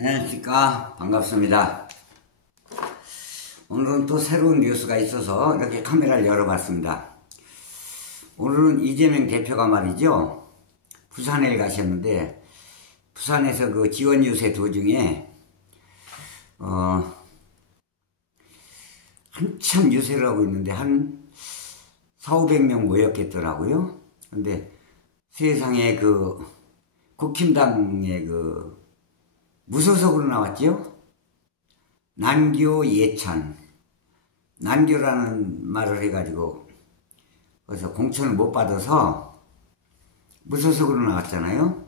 안녕하십니까. 반갑습니다. 오늘은 또 새로운 뉴스가 있어서 이렇게 카메라를 열어봤습니다. 오늘은 이재명 대표가 말이죠, 부산에 가셨는데, 부산에서 그 지원 유세 도중에 한참 유세를 하고 있는데 한 400~500명 모였겠더라고요. 근데 세상에 그 국힘당의 그 무소속으로 나왔죠. 난교 예찬, 난교라는 말을 해가지고 그래서 공천을 못 받아서 무소속으로 나왔잖아요.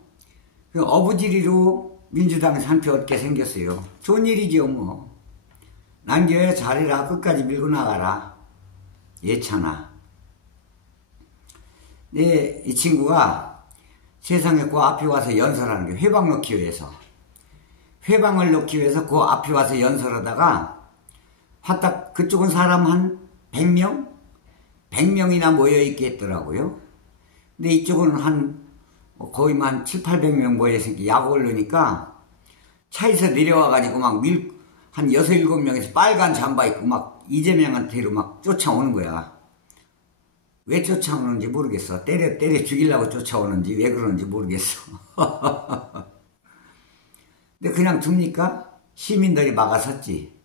그 어부지리로 민주당에서 한 표 얻게 생겼어요. 좋은 일이죠 뭐. 난교야 잘해라, 끝까지 밀고 나가라, 예찬아. 네, 이 친구가 세상에 그 앞에 와서 연설하는 게 회방 넣기 위해서, 회방을 넣기 위해서 그 앞에 와서 연설하다가 화딱 그쪽은 사람 한 100명? 100명이나 모여있게 했더라고요. 근데 이쪽은 한 거의 한 700~800명 모여있으니까 야구를 넣으니까 차에서 내려와가지고 막 한 6~7명에서 빨간 잠바 입고 막 이재명한테로 막 쫓아오는 거야. 왜 쫓아오는지 모르겠어. 때려 죽이려고 쫓아오는지 왜 그러는지 모르겠어. 근데 그냥 둡니까? 시민들이 막아섰지.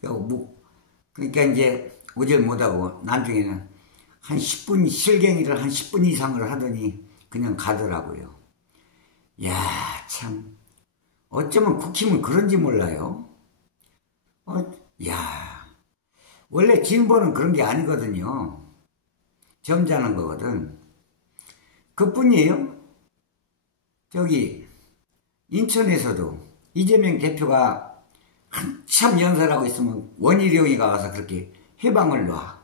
그러니까 이제 오질 못하고 나중에는 한 10분, 실갱이를 한 10분 이상을 하더니 그냥 가더라고요. 야, 참. 어쩌면 국힘은 그런지 몰라요. 야, 원래 진보는 그런 게 아니거든요. 점잖은 거거든. 그뿐이에요. 저기 인천에서도 이재명 대표가 한참 연설하고 있으면 원희룡이가 와서 그렇게 해방을 놔.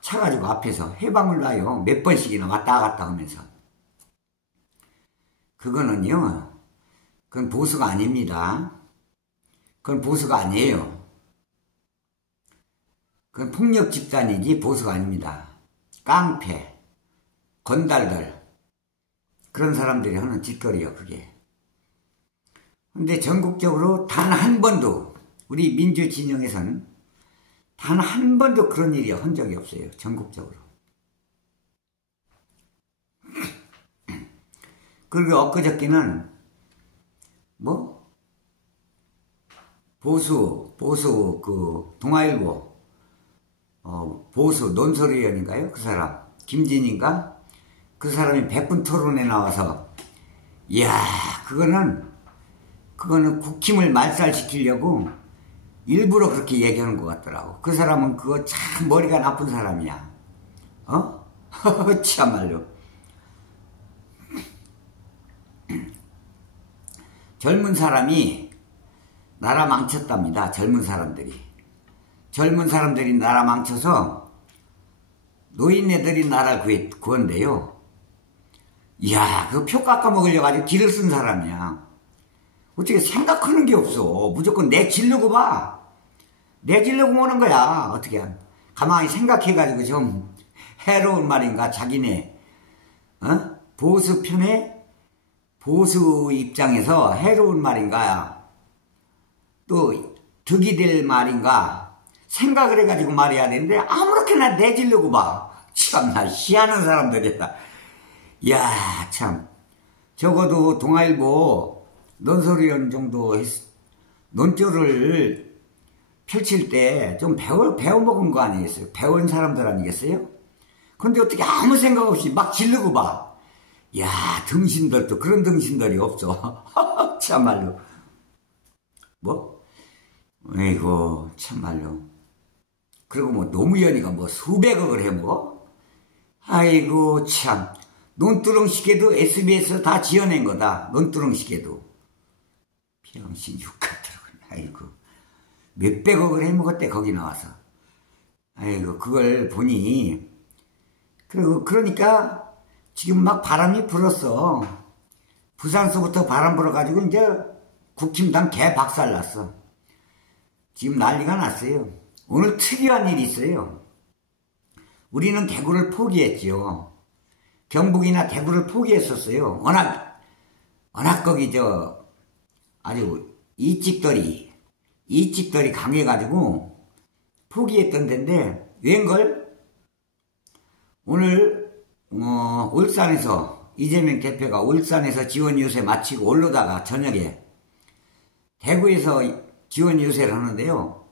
차가지고 앞에서 해방을 놔요. 몇 번씩이나 왔다 갔다 하면서. 그거는요, 그건 보수가 아닙니다. 그건 보수가 아니에요. 그건 폭력 집단이지 보수가 아닙니다. 깡패, 건달들, 그런 사람들이 하는 짓거리요, 그게. 근데 전국적으로 단 한 번도, 우리 민주진영에서는 단 한 번도 그런 일이 한 적이 없어요, 전국적으로. 그리고 엊그저께는 보수 그 동아일보 보수 논설위원인가요? 그 사람 김진인가? 그 사람이 100분 토론에 나와서, 이야, 그거는 국힘을 말살시키려고 일부러 그렇게 얘기하는 것 같더라고. 그 사람은 그거 참 머리가 나쁜 사람이야. 참말로. 젊은 사람이 나라 망쳤답니다. 젊은 사람들이 나라 망쳐서 노인네들이 나라를 구한대요. 이야, 그 표 깎아먹으려고 아주 기를 쓴 사람이야. 어떻게 생각하는 게 없어. 무조건 내지르고 봐. 내지르고 오는 거야. 어떻게 가만히 생각해가지고 좀 해로운 말인가. 자기네 보수 편에, 보수 입장에서 해로운 말인가, 또 득이 될 말인가 생각을 해가지고 말해야 되는데 아무렇게나 내지르고 봐. 참나 희한한 사람들이다. 이야, 참. 적어도 동아일보 논설위원 정도 논조를 펼칠 때 좀 배워먹은 거 아니겠어요? 배운 사람들 아니겠어요? 근데 어떻게 아무 생각 없이 막 지르고 봐. 야, 등신들도 그런 등신들이 없어. 참말로. 에이고, 참말로. 그리고 노무현이가 수백억을 해 아이고, 참. 논두렁시계도 SBS 다 지어낸 거다. 논두렁시계도. 병신 육같더라고. 아이고. 몇백억을 해먹었대, 거기 나와서. 아이고, 그걸 보니. 그러니까 지금 막 바람이 불었어. 부산서부터 바람 불어가지고 이제 국힘당 개 박살났어. 지금 난리가 났어요. 오늘 특이한 일이 있어요. 우리는 대구를 포기했지요. 경북이나 대구를 포기했었어요. 워낙 거기 아주 이찍덜이 강해가지고 포기했던 데인데 웬걸 오늘 울산에서 이재명 대표가 울산에서 지원 유세 마치고 올라다가 저녁에 대구에서 지원 유세를 하는데요.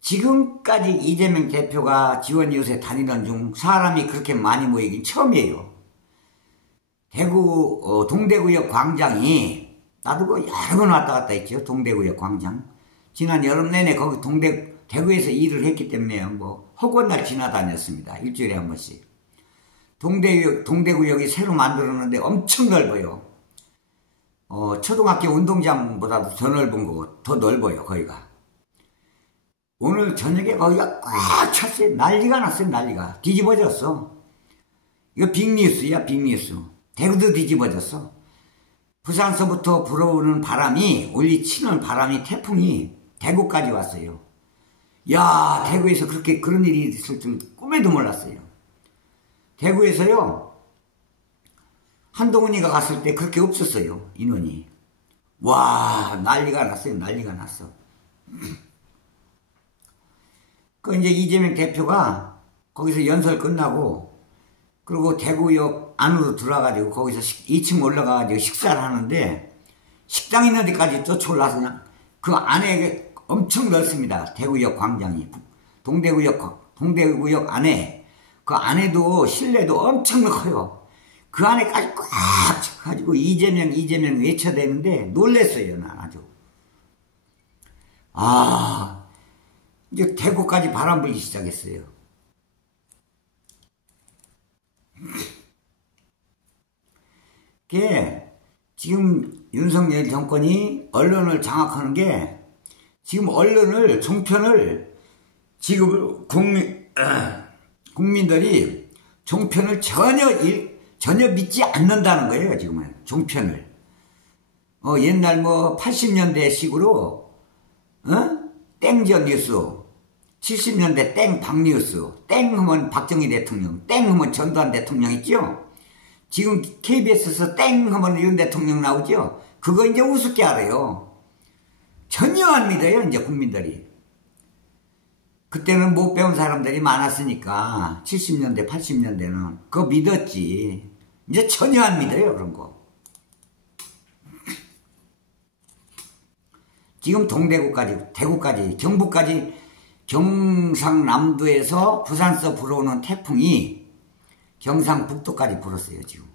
지금까지 이재명 대표가 지원 유세 다니던 중 사람이 그렇게 많이 모이긴 처음이에요. 대구 동대구역 광장이 나도 뭐 여러 번 왔다 갔다 했죠. 동대구역 광장. 지난 여름 내내 거기 대구에서 일을 했기 때문에 뭐 허구한 날 지나다녔습니다. 일주일에 한 번씩. 동대구역이 새로 만들었는데 엄청 넓어요. 초등학교 운동장보다도 더 넓은 거고 더 넓어요. 거기가. 오늘 저녁에 거기가 꽉 찼어요. 난리가 났어요. 난리가. 뒤집어졌어. 이거 빅뉴스야. 빅뉴스. 대구도 뒤집어졌어. 부산서부터 불어오는 바람이 올리치는 바람이 태풍이 대구까지 왔어요. 야, 대구에서 그런 일이 있을 줄 꿈에도 몰랐어요. 대구에서요, 한동훈이가 갔을 때 그렇게 없었어요. 인원이. 와, 난리가 났어요. 난리가 났어. 그 이제 이재명 대표가 거기서 연설 끝나고 그리고 대구역 안으로 들어가가지고 거기서 2층 올라가가지고 식사를 하는데 식당 있는 데까지 쫓아올라서 그냥 그 안에 엄청 넓습니다. 대구역 광장이. 동대구역 안에 그 안에도 실내도 엄청 커요. 그 안에까지 꽉 차가지고 이재명 외쳐대는데 놀랬어요. 난 아주. 이제 대구까지 바람 불기 시작했어요. 그게 지금 윤석열 정권이 언론을 장악하는 게 지금 언론을 종편을 지금 국민들이 종편을 전혀 믿지 않는다는 거예요. 지금은 종편을 옛날 뭐 80년대 식으로 땡전 뉴스 70년대 땡 박뉴스 땡 하면 박정희 대통령 땡 하면 전두환 대통령 있죠. 지금 KBS에서 땡 하면 윤 대통령 나오죠. 그거 이제 우습게 알아요. 전혀 안 믿어요. 이제 국민들이. 그때는 못 배운 사람들이 많았으니까 70년대 80년대는 그거 믿었지. 이제 전혀 안 믿어요. 그런 거. 지금 대구까지 경북까지 경상남도에서 부산서 불어오는 태풍이 경상북도까지 불었어요. 지금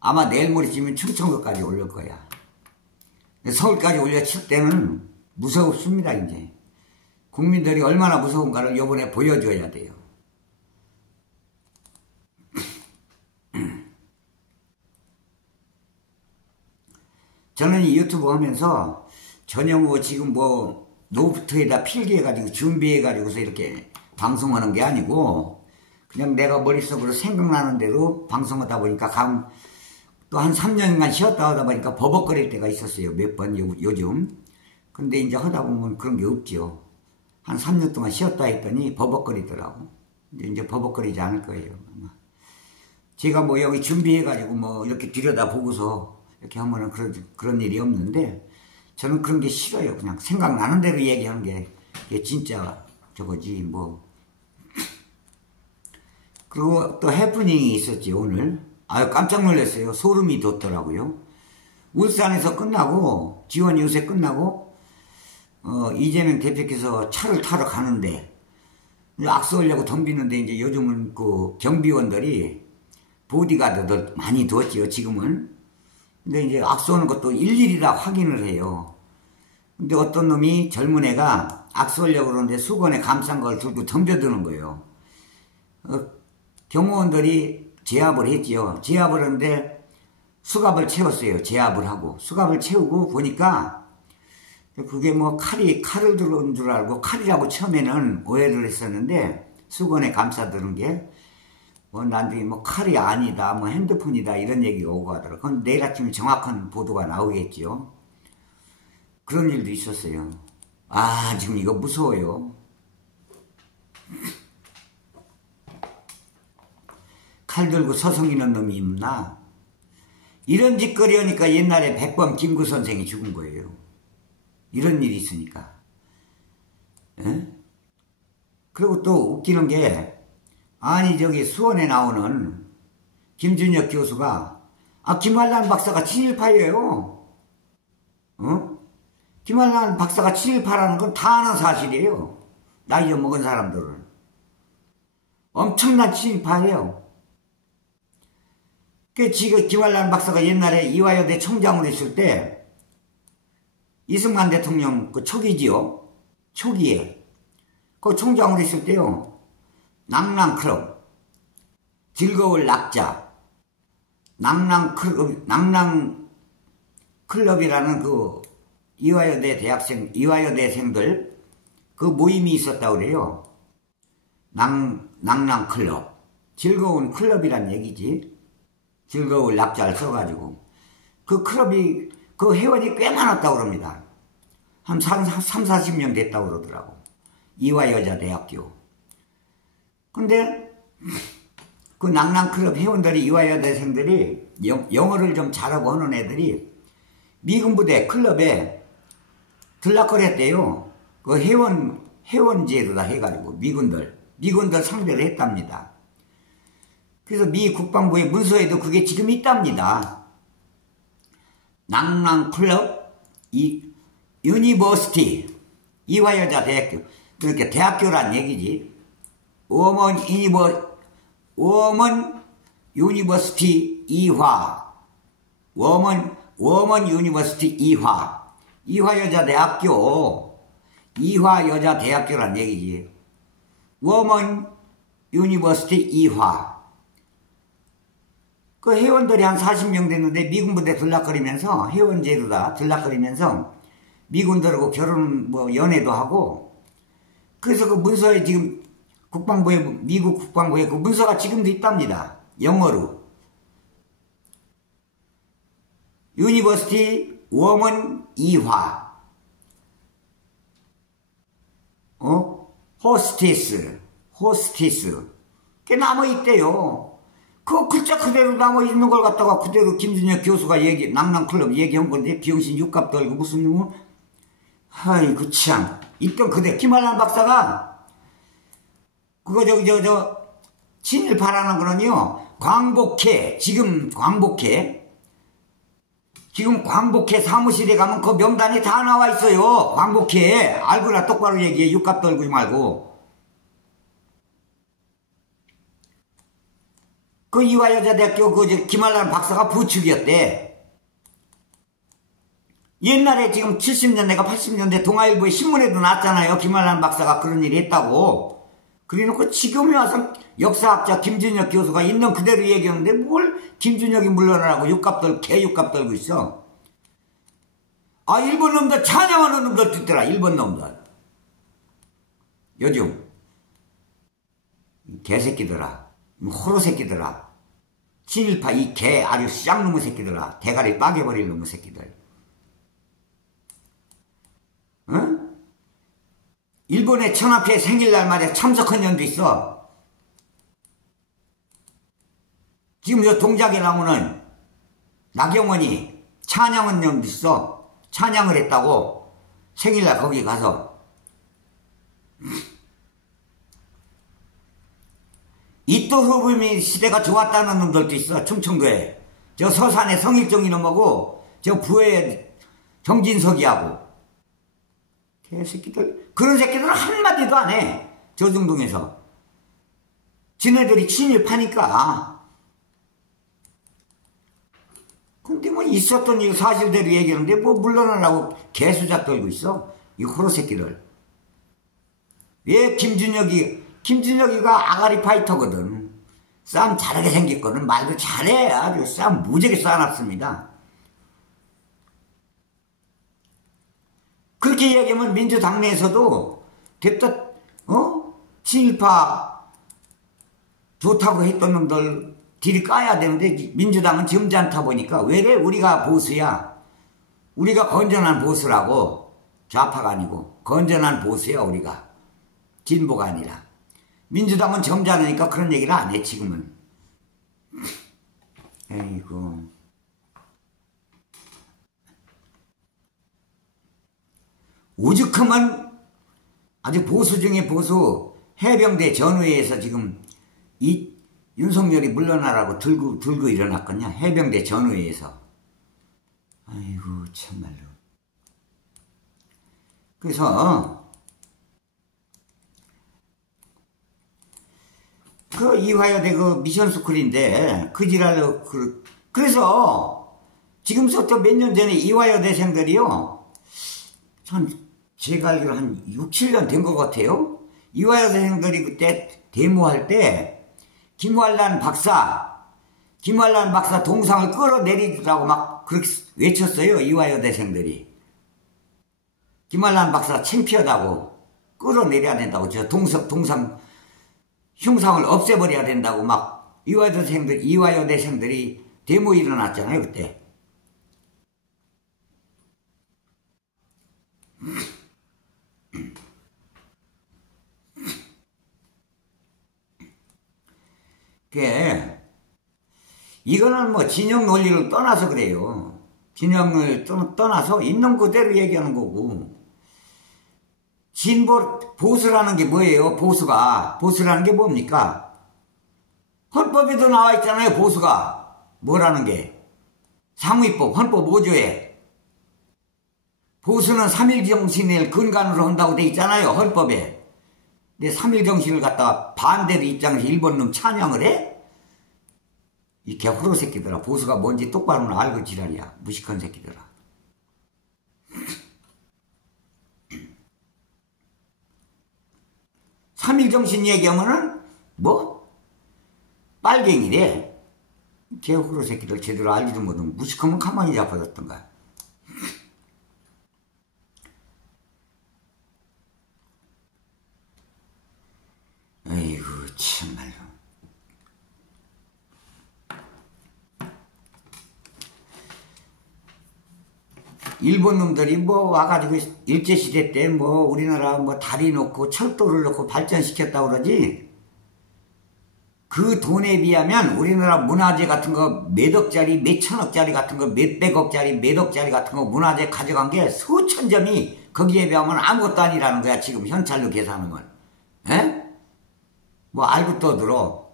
아마 내일 모레쯤이면 충청도까지 올릴 거야. 서울까지 올려칠 때는 무섭습니다. 이제 국민들이 얼마나 무서운가를 이번에 보여줘야 돼요. 저는 이 유튜브 하면서 전혀 뭐 지금 뭐 노트에다 필기해가지고 준비해가지고서 이렇게 방송하는 게 아니고 그냥 내가 머릿속으로 생각나는 대로 방송하다 보니까 또 한 3년간 쉬었다 하다 보니까 버벅거릴 때가 있었어요. 몇 번 요즘. 근데 이제 하다 보면 그런 게 없죠. 한 3년 동안 쉬었다 했더니 버벅거리더라고. 이제 버벅거리지 않을 거예요. 제가 뭐 여기 준비해가지고 뭐 이렇게 들여다보고서 이렇게 하면은 그런 일이 없는데 저는 그런 게 싫어요. 그냥 생각나는 대로 얘기하는 게 진짜 저거지 뭐. 그리고 또 해프닝이 있었지 오늘. 아유 깜짝 놀랐어요. 소름이 돋더라고요. 울산에서 끝나고 지원 유세 끝나고 이재명 대표께서 차를 타러 가는데 악수하려고 덤비는데 이제 요즘은 그 경비원들이 보디가드들 많이 두었지요. 지금은. 근데 이제 악수하는 것도 일일이 다 확인을 해요. 근데 어떤 놈이 젊은 애가 악수하려고 그러는데 수건에 감싼 걸 들고 덤벼드는 거예요. 경호원들이 제압을 했지요. 제압을 했는데 수갑을 채웠어요. 제압을 하고. 수갑을 채우고 보니까 그게 뭐 칼을 들어온 줄 알고 칼이라고 처음에는 오해를 했었는데 수건에 감싸드는 게 뭐 나중에 뭐 칼이 아니다, 뭐 핸드폰이다 이런 얘기가 오고 하더라고요. 그건 내일 아침에 정확한 보도가 나오겠죠. 그런 일도 있었어요. 지금 이거 무서워요. 칼 들고 서성이는 놈이 있나? 이런 짓거리 하니까 옛날에 백범 김구 선생이 죽은 거예요. 이런 일이 있으니까. 에? 그리고 또 웃기는 게, 아니 저기 수원에 나오는 김준혁 교수가 김한란 박사가 친일파예요. 김한란 박사가 친일파라는 건 다 아는 사실이에요. 나이 좀 먹은 사람들은. 엄청난 친일파예요. 지금 김한란 박사가 옛날에 이화여대 총장으로 있을 때 이승만 대통령 그 초기지요. 초기에. 그 총장으로 있을 때요. 낭랑클럽, 즐거울 낙자, 낭랑클럽이라는 그 이화여대생들 그 모임이 있었다고 그래요. 낭랑클럽. 즐거운 클럽이란 얘기지. 즐거울 낙자를 써가지고. 그 클럽이, 그 회원이 꽤 많았다고 그럽니다. 한 40명 됐다고 그러더라고. 이화여자대학교. 근데, 그 낭랑클럽 회원들이, 이화여대생들이 영어를 좀 잘하고 하는 애들이 미군 부대 클럽에 들락거렸대요. 그 회원제도다 해가지고, 미군들 상대를 했답니다. 그래서 미 국방부의 문서에도 그게 지금 있답니다. 낭랑클럽, 유니버시티, 이화여자 대학교. 그러니까 대학교란 얘기지. 워먼 유니버시티 이화. 워먼 유니버시티 이화. 이화여자 대학교. 이화여자 대학교란 얘기지. 워먼 유니버시티 이화. 그 회원들이 한 40명 됐는데 미군 부대 들락거리면서 회원제도다 들락거리면서 미군들하고 연애도 하고 그래서 그 문서에 지금 미국 국방부에 그 문서가 지금도 있답니다. 영어로. 유니버시티 워먼 이화. 호스티스. 그게 남아있대요. 그 글자 그대로 남아있는 걸 갖다가 그대로 김준혁 교수가 낭랑클럽 얘기한 건데, 비용신 육갑 떨고 무슨 놈은, 아이고 참. 있던 그대, 김한란 박사가, 그거 친일파라는 거는요, 지금 광복회 사무실에 가면 그 명단이 다 나와 있어요. 광복회. 알거나 똑바로 얘기해. 육갑 떨고 말고. 그 이화여자대학교 김한란 박사가 부축이었대. 옛날에 지금 70년대가 80년대 동아일보의 신문에도 났잖아요. 김한란 박사가 그런 일이 했다고. 그래놓고 지금에 와서 역사학자 김준혁 교수가 있는 그대로 얘기하는데 뭘 김준혁이 물러나라고 개육갑 떨고 있어. 일본 놈들 찬양하는 놈들도 있더라. 일본 놈들. 요즘 개새끼들아. 호로 새끼들아. 친일파 이 개 아주 쌍놈의 새끼들아. 대가리 빠개버릴 놈의 새끼들. 응? 일본의 천합회 생일날 말에 참석한 년도 있어. 지금 저 동작에 나오는 나경원이 찬양한 년도 있어. 찬양을 했다고. 생일날 거기 가서. 이토후부미 시대가 좋았다는 놈들도 있어. 충청도에. 저 서산에 성일정이 놈하고 저 부에 정진석이하고. 개새끼들. 그런 새끼들은 한마디도 안 해. 조중동에서. 지네들이 친일파니까. 근데 뭐 있었던 일 사실대로 얘기하는데 뭐 물러나려고 개수작 떨고 있어. 이 호로 새끼들. 왜 김준혁이가 아가리 파이터거든. 싸움 잘하게 생겼거든. 말도 잘해. 아주 싸움 무지하게 쌓아놨습니다. 그렇게 얘기하면 민주당 내에서도 됐다, 친일파 좋다고 했던 놈들 딜이 까야 되는데 민주당은 점잖다 보니까 왜래? 우리가 보수야. 우리가 건전한 보수라고. 좌파가 아니고 건전한 보수야 우리가. 진보가 아니라. 민주당은 점잖으니까 그런 얘기를 안 해 지금은. 에이구. 오죽하면 아주 보수 중에 보수 해병대 전후회에서 지금 이 윤석열이 물러나라고 들고 일어났거냐. 해병대 전후회에서. 아이고 참말로. 그래서 그 이화여대 그 미션스쿨인데 그 지랄로 그래서 지금부터 몇 년 전에 이화여대생들이요 참 제가 알기로 한 6, 7년 된 것 같아요. 이화여대생들이 그때 데모할 때 김활란 박사 동상을 끌어내리라고 막 그렇게 외쳤어요. 이화여대생들이. 김활란 박사 창피하다고 끌어내려야 된다고 저 동상 흉상을 없애버려야 된다고 막 이화여대생들이 데모 일어났잖아요. 그때. 이거는 뭐 진영 논리를 떠나서 그래요. 진영을 떠나서 있는 그대로 얘기하는 거고. 보수라는 게 뭐예요? 보수라는 게 뭡니까? 헌법에도 나와 있잖아요. 보수가 뭐라는 게. 상위법 헌법 5조에 보수는 3.1정신을 근간으로 한다고 돼 있잖아요. 헌법에. 근데 3.1정신을 갖다가 반대로 입장해서 일본 놈 찬양을 해? 이 개호로 새끼들아. 보수가 뭔지 똑바로는 알고 지랄이야. 무식한 새끼들아. 3.1정신 얘기하면은 뭐? 빨갱이래. 개호로 새끼들 제대로 알지도 못하면 무식하면 가만히 잡아뒀던가. 아이고 참말로. 일본 놈들이 뭐 와가지고 일제시대 때 뭐 우리나라 뭐 다리 놓고 철도를 놓고 발전시켰다고 그러지. 그 돈에 비하면 우리나라 문화재 같은 거 몇 억짜리 몇 천억짜리 같은 거 몇백억짜리 몇 억짜리 같은 거 문화재 가져간 게 수천 점이 거기에 비하면 아무것도 아니라는 거야. 지금 현찰로 계산하면. 에? 뭐 알고 떠들어.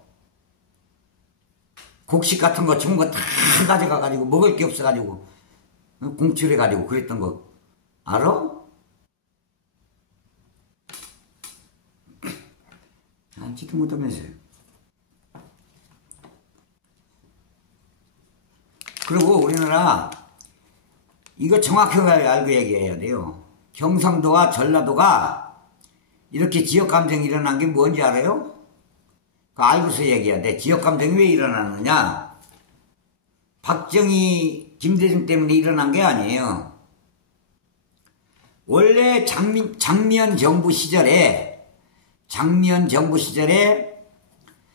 곡식 같은 거 좋은 거 다 가져가가지고 먹을 게 없어가지고 공출해가지고 그랬던 거 알아? 알지도 못하면서요. 그리고 우리나라 이거 정확하게 알고 얘기해야 돼요. 경상도와 전라도가 이렇게 지역감정이 일어난 게 뭔지 알아요? 그거 알고서 얘기해야 돼. 지역감정이 왜 일어나느냐? 박정희, 김대중 때문에 일어난 게 아니에요. 원래 장면 정부 시절에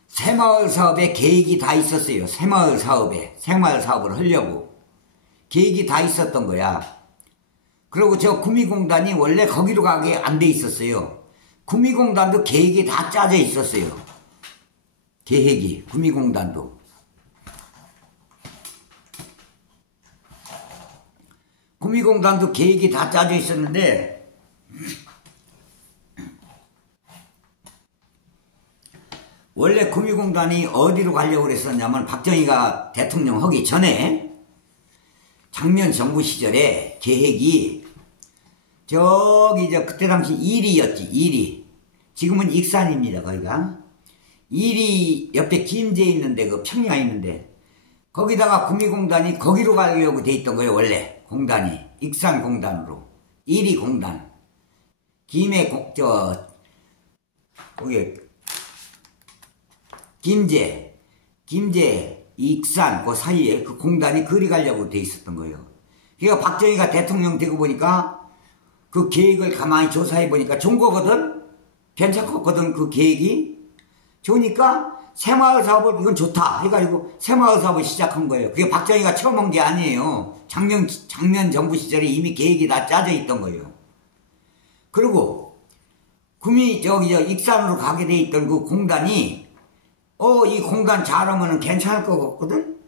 새마을 사업에 계획이 다 있었어요. 새마을 사업을 하려고 계획이 다 있었던 거야. 그리고 저 구미공단이 원래 거기로 가게 안 돼 있었어요. 구미공단도 계획이 다 짜져 있었어요. 구미공단도. 구미공단도 계획이 다 짜져 있었는데 원래 구미공단이 어디로 가려고 그랬었냐면 박정희가 대통령 하기 전에 장면 정부 시절에 계획이 그때 당시 이리였지. 이리. 지금은 익산입니다. 거기가. 이리 옆에 김제 있는데 그 평야 있는데 거기다가 구미공단이 거기로 가려고 돼 있던 거예요. 원래 공단이 익산공단으로. 이리공단. 김해 거기 김제 익산 그 사이에 그 공단이 그리 가려고 돼 있었던 거예요. 그러니까 박정희가 대통령 되고 보니까 그 계획을 가만히 조사해 보니까 좋은 거거든. 괜찮거든. 그 계획이 좋으니까 새마을 사업을 이건 좋다 해가지고 새마을 사업을 시작한 거예요. 그게 박정희가 처음 한 게 아니에요. 장면 정부 시절에 이미 계획이 다 짜져 있던 거예요. 그리고 익산으로 가게 돼 있던 그 공단이 이 공단 잘하면은 괜찮을 것 같거든?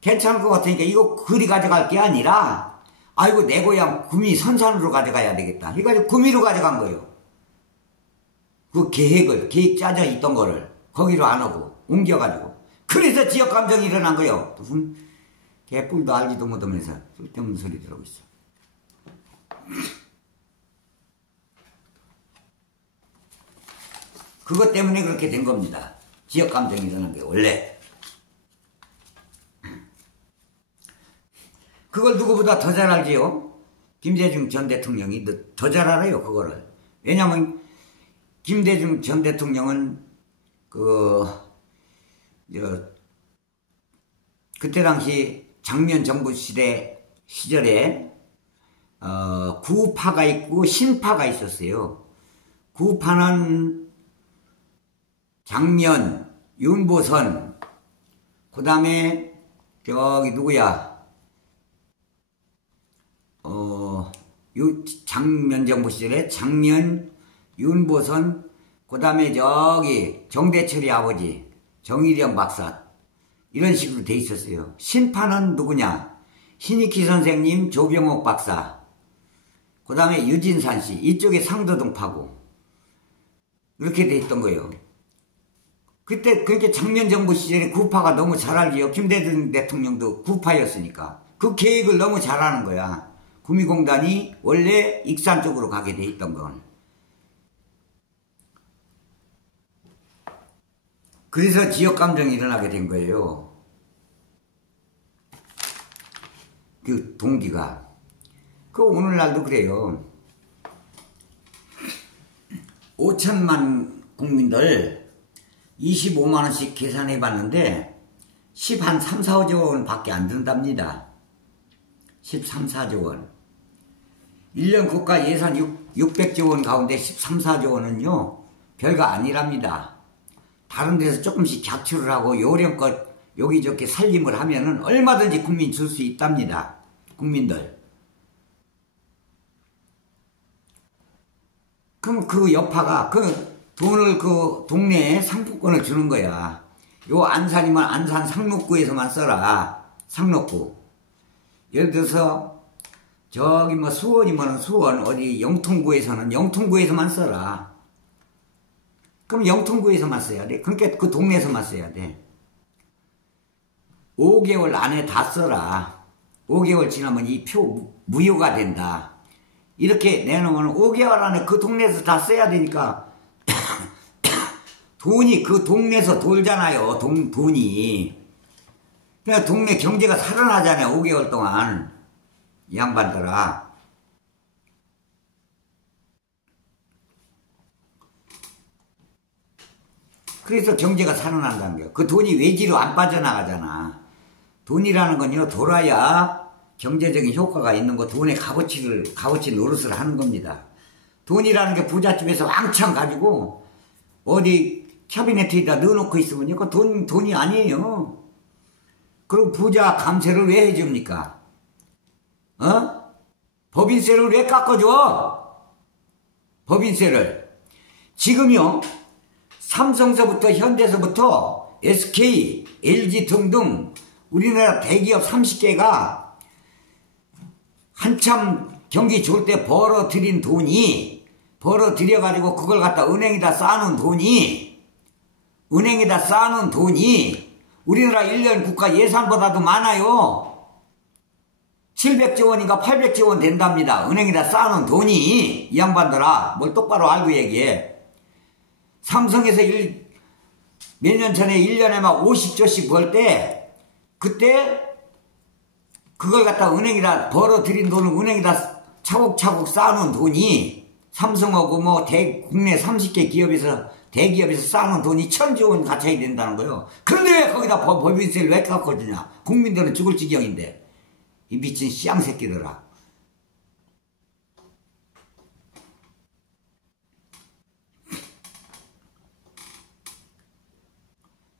괜찮을 것 같으니까 이거 그리 가져갈 게 아니라 아이고 내 고향 구미 선산으로 가져가야 되겠다 해가지고 구미로 가져간 거예요. 그 계획 짜져 있던 거를 거기로 안 오고 옮겨가지고. 그래서 지역감정이 일어난 거예요. 무슨 개뿔도 알지도 못하면서 쓸데없는 소리 들어오고 있어. 그것 때문에 그렇게 된 겁니다. 지역감정이 일어난 게 원래. 그걸 누구보다 더 잘 알지요? 김대중 전 대통령이 더 잘 알아요, 그거를. 왜냐면, 김대중 전 대통령은, 그때 당시 장면 정부 시절에, 구파가 있고 신파가 있었어요. 구파는 장면, 윤보선, 그 다음에, 누구야? 장면 정부 시절에 장면, 윤보선, 그 다음에 정대철이 아버지, 정일영 박사, 이런 식으로 돼 있었어요. 신파는 누구냐? 신익희 선생님, 조병옥 박사, 그 다음에 유진산 씨, 이쪽에 상도동파고, 이렇게 돼 있던 거예요. 그때 그렇게 장면 정부 시절에 구파가 너무 잘 알지요. 김대중 대통령도 구파였으니까. 그 계획을 너무 잘하는 거야. 구미공단이 원래 익산 쪽으로 가게 돼 있던 건. 그래서 지역감정이 일어나게 된 거예요. 그 동기가. 그 오늘날도 그래요. 5천만 국민들 25만원씩 계산해 봤는데 13, 4조 원 밖에 안 든답니다. 13, 4조 원. 1년 국가 예산 600조 원 가운데 13, 4조 원은요, 별거 아니랍니다. 다른 데서 조금씩 객출을 하고 요령껏 여기저기 살림을 하면은 얼마든지 국민 줄 수 있답니다. 국민들. 그럼 그 여파가 그 돈을 그 동네에 상품권을 주는 거야. 요 안산이면 안산 상록구에서만 써라. 상록구. 예를 들어서 수원이면 수원, 어디 영통구에서는 영통구에서만 써라. 그럼 영통구에서만 써야 돼. 그러니까 그 동네에서만 써야 돼. 5개월 안에 다 써라. 5개월 지나면 이 표 무효가 된다. 이렇게 내놓으면 5개월 안에 그 동네에서 다 써야 되니까 돈이 그 동네에서 돌잖아요. 돈이. 그러니까 동네 경제가 살아나잖아요. 5개월 동안. 이 양반들아. 그래서 경제가 살아난다는 거예요. 그 돈이 외지로 안 빠져나가잖아. 돈이라는 건요, 돌아야 경제적인 효과가 있는 거, 돈의 값어치 노릇을 하는 겁니다. 돈이라는 게 부잣집에서 왕창 가지고, 어디 캐비넷에다 넣어놓고 있으면요, 그 돈이 아니에요. 그리고 부자 감세를 왜 해줍니까? 법인세를 왜 깎아줘? 법인세를. 지금요, 삼성서부터 현대서부터 SK, LG 등등 우리나라 대기업 30개가 한참 경기 좋을 때 벌어들여가지고 그걸 갖다 은행에다 쌓아놓은 돈이 우리나라 1년 국가 예산보다도 많아요. 700조 원인가 800조 원 된답니다. 은행에다 쌓아놓은 돈이. 이 양반들아, 뭘 똑바로 알고 얘기해. 삼성에서 몇 년 전에 1년에 막 50조씩 벌 때, 그때 그걸 갖다 은행에다 벌어들인 돈을 은행에다 차곡차곡 쌓아놓은 돈이 삼성하고 국내 30개 대기업에서 쌓아놓은 돈이 1000조 원 가차이 된다는 거예요. 그런데 왜 거기다 법인세를 왜 깎아주냐? 국민들은 죽을 지경인데. 이 미친 씨양 새끼들아.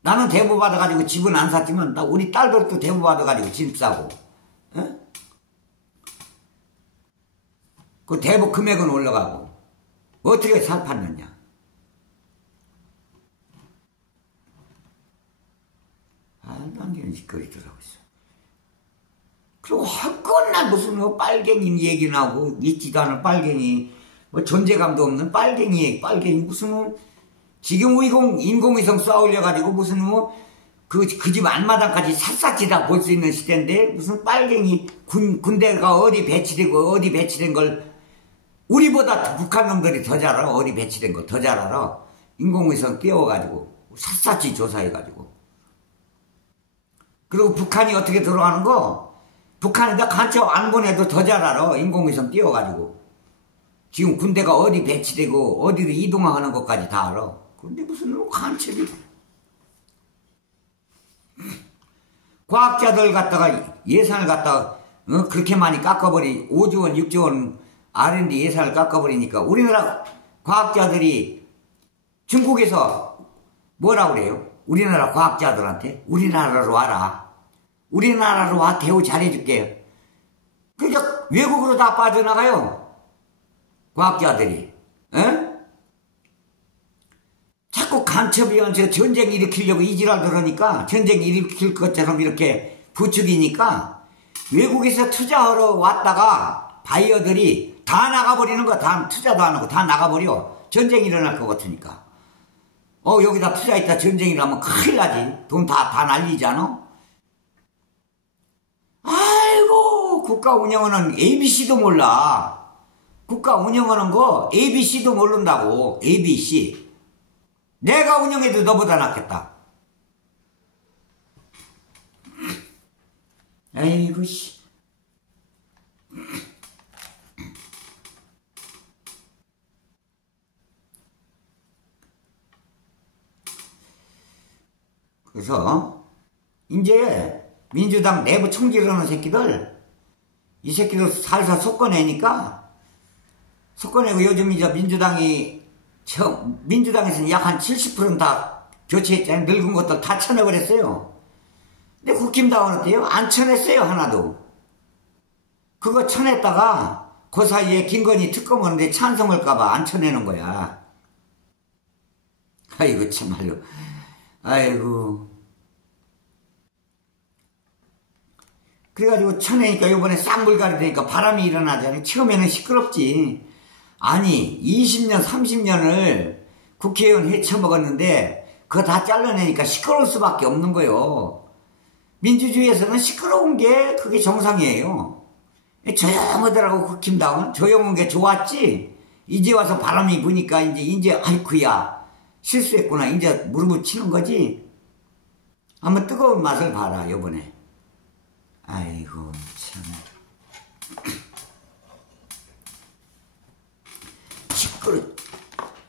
나는 대부 받아가지고 집은 안 샀지만 우리 딸들도 대부 받아가지고 집 사고. 그 대부 금액은 올라가고. 어떻게 살 팠느냐. 말도 안 되는 짓거리들 하고 있어. 그리고 헛것날 무슨 뭐 빨갱이 얘기 나오고 있지도 않은 빨갱이, 뭐 존재감도 없는 빨갱이 무슨 뭐 지금 인공위성 쏴 올려가지고 무슨 뭐 그 집 앞마당까지 샅샅이 다 볼 수 있는 시대인데 무슨 빨갱이 군대가 어디 배치되고 어디 배치된 걸 우리보다 북한 놈들이 더 잘 알아. 어디 배치된 거 더 잘 알아. 인공위성 띄워가지고 샅샅이 조사해가지고. 그리고 북한이 어떻게 들어가는 거 북한에다 간첩 안 보내도 더 잘 알아. 인공위성 띄워가지고. 지금 군대가 어디 배치되고 어디로 이동하는 것까지 다 알아. 근데 무슨 간첩이. 과학자들 갖다가 예산을 갖다가 그렇게 많이 깎아버리 5조 원 6조 원 R&D 예산을 깎아버리니까 우리나라 과학자들이 중국에서 뭐라 그래요? 우리나라 과학자들한테 우리나라로 와라. 우리나라로 와 대우 잘해줄게. 그러니까 외국으로 다 빠져나가요. 과학자들이. 에? 자꾸 간첩이면서 전쟁 일으키려고 이지랄 들으니까 전쟁 일으킬 것처럼 이렇게 부추기니까 외국에서 투자하러 왔다가 바이어들이 다 나가버리는 거야. 다 투자도 안 하고 다 나가버려. 전쟁이 일어날 것 같으니까. 여기다 투자했다 전쟁이 일어나면 큰일 나지. 돈 다 날리잖아. 아이고 국가 운영하는 ABC도 몰라. 국가 운영하는 거 ABC도 모른다고. ABC. 내가 운영해도 너보다 낫겠다. 아이고 씨. 그래서 이제 민주당 내부 총질하는 새끼들 이 새끼들 살살 섞어내니까 섞어내고 요즘 이제 민주당에서는 약 한 70%는 다 교체했잖아요. 늙은 것들 다 쳐내버렸어요. 근데 국힘당은 어때요? 안 쳐냈어요. 하나도. 그거 쳐냈다가 그 사이에 김건희 특검 오는데 찬성할까봐 안 쳐내는 거야. 아이고 참말로. 아이고. 그래가지고 쳐내니까 요번에 쌍불가리 되니까 바람이 일어나잖아요. 처음에는 시끄럽지. 아니 20년 30년을 국회의원 헤쳐먹었는데 그거 다 잘라내니까 시끄러울 수밖에 없는 거예요. 민주주의에서는 시끄러운 게 그게 정상이에요. 조용하더라고. 국힘당은 조용한 게 좋았지. 이제 와서 바람이 부니까 이제 아이쿠야 실수했구나 이제 무릎을 치는 거지. 한번 뜨거운 맛을 봐라 요번에. 아이고 참.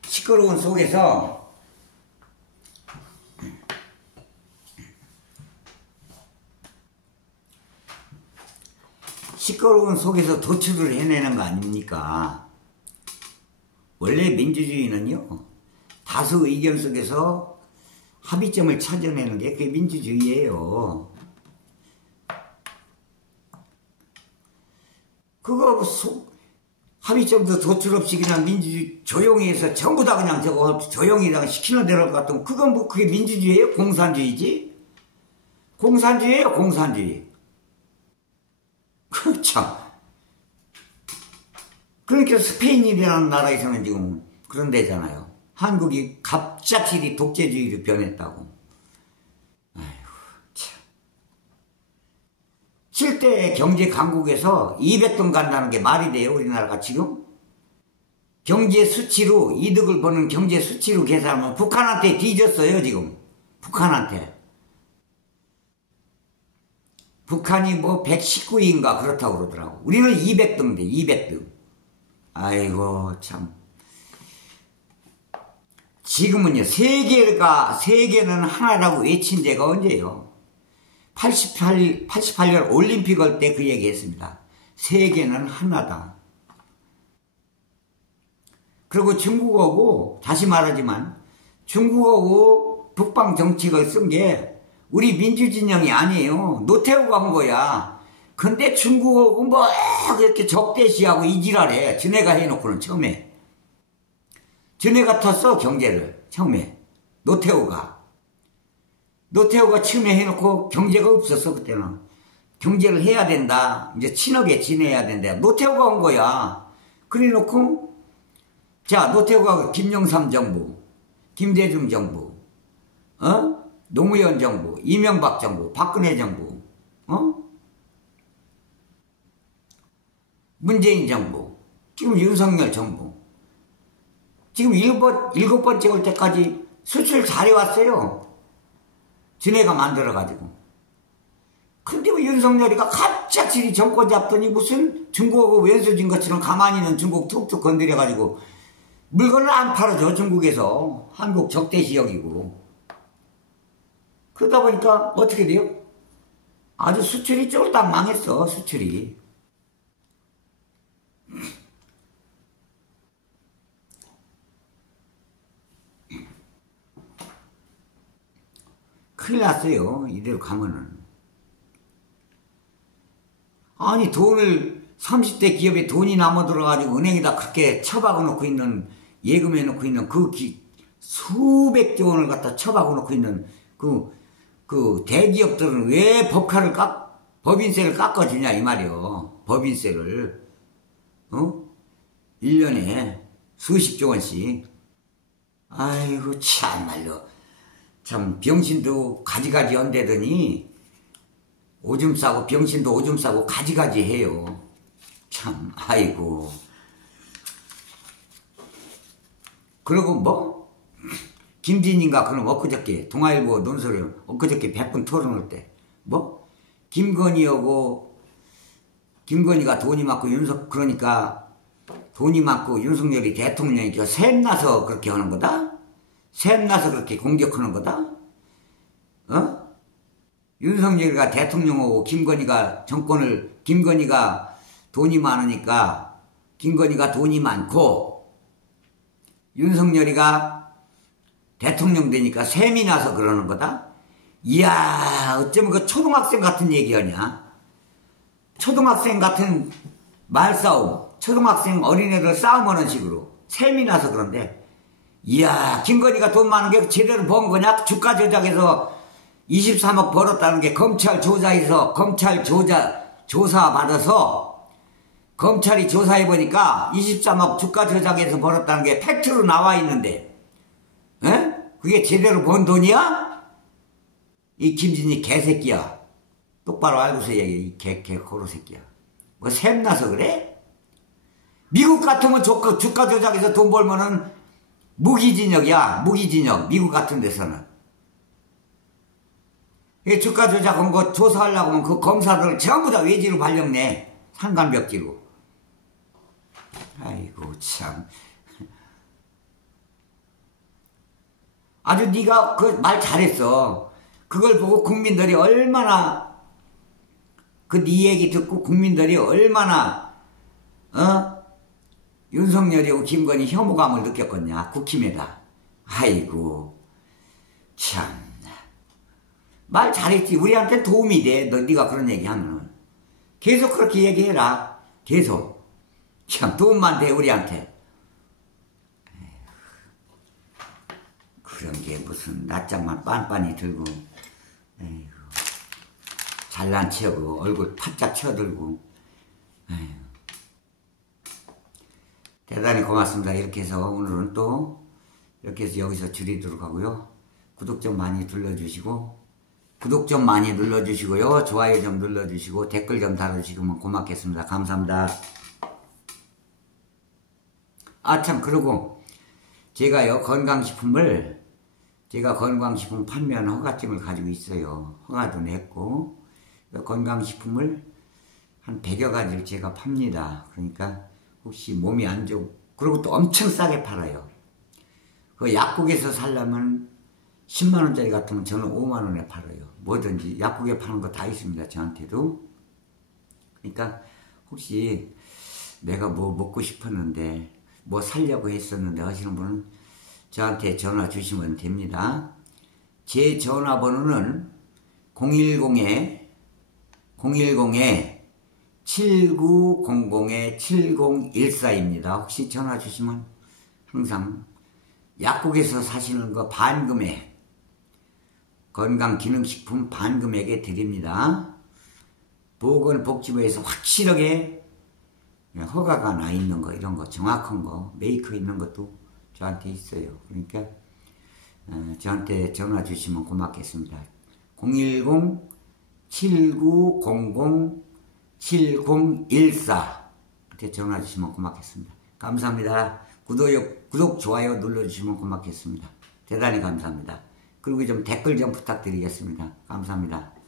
시끄러운 속에서 도출을 해내는 거 아닙니까? 원래 민주주의는요 다수 의견 속에서 합의점을 찾아내는 게 그게 민주주의예요. 그거 합의점도 도출 없이 그냥 민주주의 조용히 해서 전부 다 그냥 저거 조용히 시키는 대로 같으면 그건 뭐 그게 민주주의예요? 공산주의지? 공산주의예요, 공산주의. 참. 그러니까 스페인이라는 나라에서는 지금 그런 데잖아요. 한국이 갑작스레 독재주의로 변했다고. 아이고 참. 7대 경제 강국에서 200돈 간다는 게 말이 돼요, 우리나라가 지금? 경제 수치로, 이득을 보는 경제 수치로 계산하면 북한한테 뒤졌어요, 지금. 북한한테. 북한이 뭐 119위인가 그렇다고 그러더라고. 우리는 200등인데, 200등. 아이고, 참. 지금은요, 세계는 하나라고 외친 데가 언제예요? 88년 올림픽 할 때 그 얘기 했습니다. 세계는 하나다. 그리고 중국하고, 다시 말하지만, 중국하고 북방 정책을 쓴 게 우리 민주진영이 아니에요. 노태우가 한 거야. 근데 중국하고 뭐, 이렇게 적대시하고 이지랄해. 지네가 해놓고는 처음에. 지네가 탔어, 경제를. 처음에. 노태우가 처음에 해놓고 경제가 없었어, 그때는. 경제를 해야 된다. 이제 친하게 지내야 된다. 노태우가 온 거야. 그래 놓고, 자, 노태우가 김영삼 정부, 김대중 정부, 노무현 정부, 이명박 정부, 박근혜 정부, 문재인 정부, 지금 윤석열 정부. 지금 일곱 번째 올 때까지 수출 잘해왔어요. 지네가 만들어가지고. 근데 왜 윤석열이가 갑자기 정권 잡더니 무슨 중국하고 왼수진 것처럼 가만히 있는 중국 툭툭 건드려가지고 물건을 안 팔아줘, 중국에서. 한국 적대시 여기고. 그러다 보니까 어떻게 돼요? 아주 수출이 쫄딱 망했어, 수출이. 큰일 났어요, 이대로 가면은. 아니, 돈을 30대 기업에 돈이 남아 들어가지고 은행에다 그렇게 처박아 놓고 있는, 예금해 놓고 있는 수백조 원을 갖다 처박아 놓고 있는 그 대기업들은 왜 법인세를 깎아주냐 이 말이요. 법인세를 1년에 수십조 원씩. 아이고 참말로 참 병신도 가지가지 연대더니 오줌 싸고 병신도 오줌 싸고 가지가지 해요. 참 아이고. 그리고 뭐 김진인가 그럼 엊그저께 동아일보 논설을 엊그저께 100분 토론할 때 뭐 김건희가 돈이 많고 그러니까 돈이 많고 윤석열이 대통령이 샘나서 그렇게 하는 거다? 샘나서 그렇게 공격하는 거다? 윤석열이가 대통령하고 김건희가 돈이 많으니까 김건희가 돈이 많고 윤석열이가 대통령 되니까 샘이 나서 그러는 거다? 이야, 어쩌면 그 초등학생 같은 얘기하냐? 초등학생 같은 말싸움, 초등학생 어린애들 싸움하는 식으로 샘이 나서 그런데, 이야, 김건희가 돈 많은 게 제대로 번 거냐? 주가 조작해서 23억 벌었다는 게 검찰 조사 받아서 검찰이 조사해보니까 23억 주가 조작해서 벌었다는 게 팩트로 나와 있는데, 에? 그게 제대로 번 돈이야? 이 김진희 개새끼야. 똑바로 알고서 얘기해. 이 개코로 새끼야. 뭐 샘나서 그래? 미국 같으면 주가 조작해서 돈 벌면은 무기징역이야. 무기징역. 미국 같은 데서는. 주가 조작한 거 조사하려고 하면 그 검사들 전부 다 외지로 발령내. 상간벽지로. 아이고 참. 아주 네가 그 말 잘했어. 그걸 보고 국민들이 얼마나 네 얘기 듣고 국민들이 얼마나 윤석열이고 김건희 혐오감을 느꼈겠냐. 국힘에다. 아이고 참. 말 잘했지. 우리한테 도움이 돼. 네가 그런 얘기하면 계속 그렇게 얘기해라. 계속. 참 도움만 돼 우리한테. 그런 게 무슨 낯장만 빤빤히 들고 에이구, 잘난 체하고 얼굴 파짝 쳐들고. 에이구. 대단히 고맙습니다. 이렇게 해서 오늘은 또 이렇게 해서 여기서 줄이도록 하고요. 구독 좀 많이 눌러주시고요. 좋아요 좀 눌러주시고 댓글 좀 달아주시면 고맙겠습니다. 감사합니다. 아 참, 그리고 제가 건강식품 판매하는 허가증을 가지고 있어요. 허가도 냈고 건강식품을 한 100여 가지를 제가 팝니다. 그러니까 혹시 몸이 안 좋고, 그리고 또 엄청 싸게 팔아요. 그 약국에서 살려면 10만원짜리 같으면 저는 5만원에 팔아요. 뭐든지 약국에 파는 거 다 있습니다. 저한테도. 그러니까 혹시 내가 뭐 먹고 싶었는데 뭐 살려고 했었는데 하시는 분은 저한테 전화 주시면 됩니다. 제 전화번호는 010-7014입니다. 혹시 전화 주시면 항상 약국에서 사시는 거 반금에, 건강기능식품 반금액에 드립니다. 보건복지부에서 확실하게 허가가 나 있는 거, 이런 거, 정확한 거, 메이커 있는 것도 저한테 있어요. 그러니까 저한테 전화 주시면 고맙겠습니다. 010-7900-7014 이렇게 전화 주시면 고맙겠습니다. 감사합니다. 구독, 좋아요 눌러주시면 고맙겠습니다. 대단히 감사합니다. 그리고 좀 댓글 좀 부탁드리겠습니다. 감사합니다.